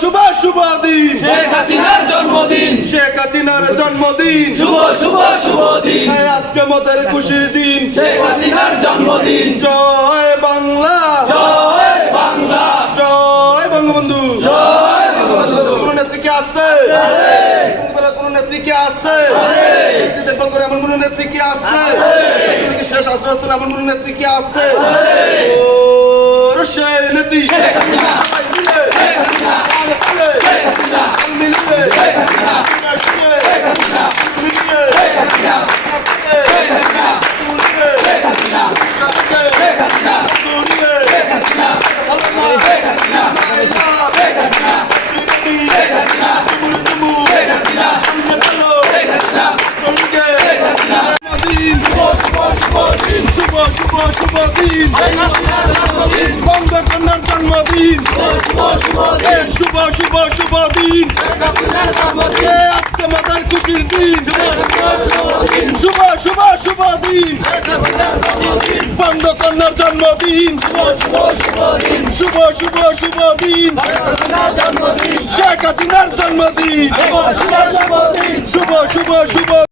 শুভ শুভ দিন শেখ হাসিনার জন্মদিন, শেখ হাসিনার জন্মদিন শুভ শুভ শুভ দিন, আজকে মোদের খুশির দিন শেখ হাসিনার জন্মদিন। জয় বাংলা জয় বাংলা, জয় বঙ্গবন্ধু জয় বঙ্গবন্ধু। কোন নেত্রী কি আছে কোন নেত্রী কি আছে দেখভাল করে এমন কোন নেত্রী কি আছে শেষ আশ্রয় এমন কোন নেত্রী কি আছে ও সেই নেত্রী শেখ হাসিনা, শেখ হাসিনা, শেখ হাসিনা, শেখ হাসিনা, শেখ হাসিনা, শেখ হাসিনা, শেখ হাসিনা, শেখ হাসিনা, শেখ হাসিনা, শেখ হাসিনা, শেখ হাসিনা, শেখ হাসিনা, শেখ হাসিনা, শেখ হাসিনা, শেখ হাসিনা, শেখ হাসিনা। শুভ শুভ শুভ দিন বঙ্গকন্যার জন্মদিন শুভ শুভ শুভ দিন আজকে মাতার খুশির দিন শুভ শুভ শুভ দিন বঙ্গকন্যার জন্মদিন শুভ শুভ শুভ দিন শেখ হাসিনার জন্মদিন শুভ শুভ শুভ